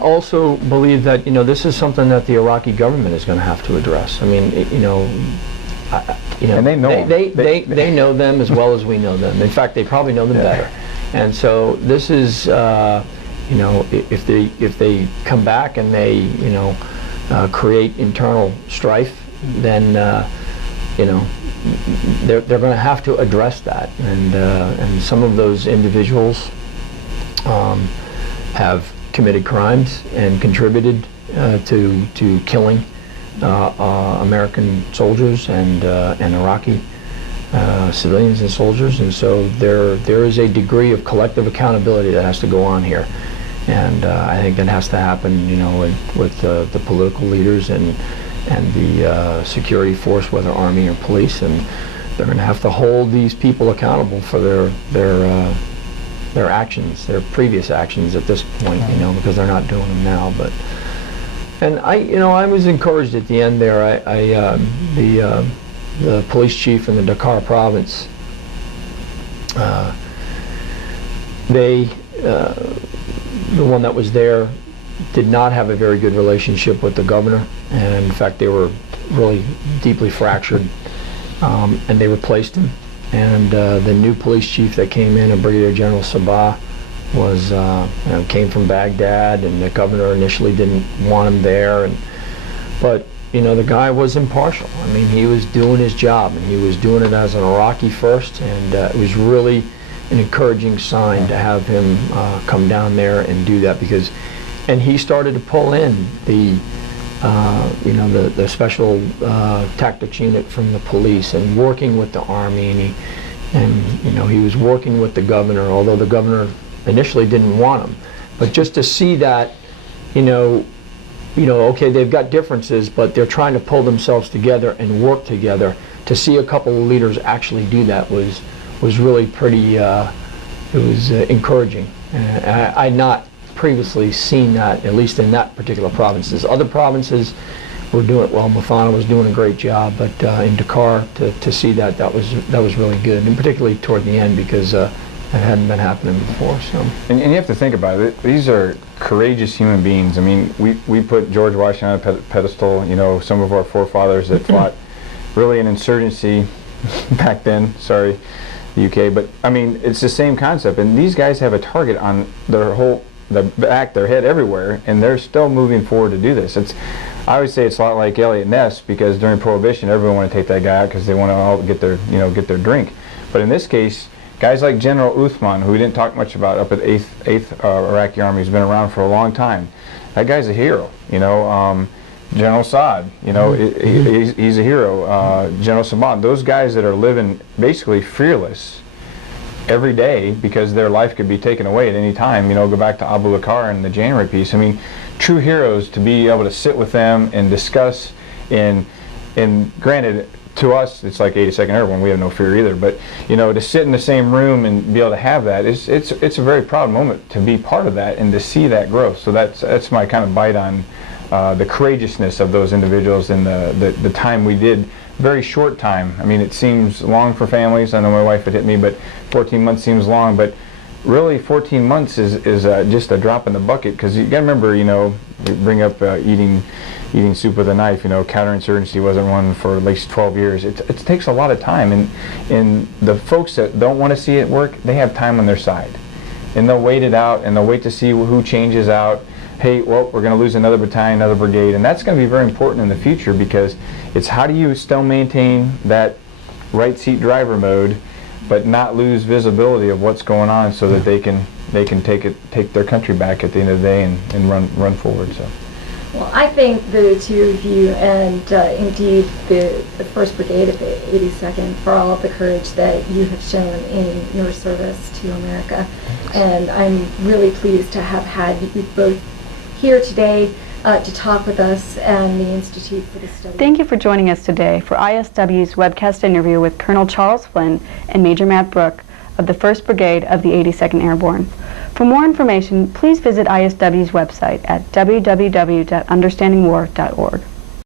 also believe that, this is something that the Iraqi government is going to have to address. I mean, and they know they know them as well as we know them. In fact, they probably know them better. And so this is, if they come back and they, create internal strife, then they're going to have to address that. And some of those individuals have committed crimes and contributed to killing American soldiers and Iraqi civilians and soldiers, and so there is a degree of collective accountability that has to go on here, and I think that has to happen, with the political leaders and the security force, whether Army or police, and they're going to have to hold these people accountable for their actions, their previous actions at this point, because they're not doing them now. But I was encouraged at the end there. The police chief in the Dakar province, the one that was there, did not have a very good relationship with the governor, and in fact they were really deeply fractured, and they replaced him. And the new police chief that came in, a Brigadier General Sabah, was came from Baghdad, and the governor initially didn't want him there, but the guy was impartial. I mean, he was doing his job, and he was doing it as an Iraqi first, and it was really an encouraging sign to have him come down there and do that, and he started to pull in the special tactics unit from the police, and working with the Army, and he was working with the governor, although the governor initially didn't want him. But just to see that, okay, they've got differences, but they're trying to pull themselves together and work together. To see a couple of leaders actually do that was really pretty, it was encouraging. I'd not previously seen that, at least in that particular provinces. Other provinces were doing well. Mufana was doing a great job, but in Dakar, to see that was really good, and particularly toward the end, because it hadn't been happening before. So. And you have to think about it. These are courageous human beings. I mean, we put George Washington on a pedestal. Some of our forefathers that fought really an insurgency back then. Sorry, the UK, but I mean, it's the same concept. And these guys have a target on their back, their head, everywhere, and they're still moving forward to do this. I always say it's a lot like Elliot Ness, because during Prohibition, everyone wanted to take that guy out because they want to all get their drink. But in this case, guys like General Uthman, who we didn't talk much about, up at 8th Iraqi Army, who's been around for a long time. That guy's a hero. General Saad, he's a hero. General Saban, those guys that are living basically fearless every day because their life could be taken away at any time. Go back to Abu Bakr and the January piece. I mean, true heroes, to be able to sit with them and discuss, and granted, to us, it's like 82nd Airborne. We have no fear either. But to sit in the same room and be able to have that, it's a very proud moment to be part of that and to see that growth. So that's my kind of bite on the courageousness of those individuals and the time we did. Very short time. I mean, it seems long for families. I know my wife would hit me, but 14 months seems long. But really, 14 months is just a drop in the bucket, because you got to remember, you bring up eating soup with a knife. Counterinsurgency wasn't one for at least 12 years. It takes a lot of time, and the folks that don't want to see it work, they have time on their side, and they'll wait it out, and they'll wait to see who changes out. Hey, well, we're going to lose another battalion, another brigade, and that's going to be very important in the future, because it's how do you still maintain that right seat driver mode, but not lose visibility of what's going on, so that they can take their country back at the end of the day and run forward. So. Well, I thank the two of you, and indeed the 1st Brigade of the 82nd, for all of the courage that you have shown in your service to America. And I'm really pleased to have had you both here today to talk with us and the Institute for the Study. Thank you for joining us today for ISW's webcast interview with Colonel Charles Flynn and Major Matt Brooke of the 1st Brigade of the 82nd Airborne. For more information, please visit ISW's website at www.understandingwar.org.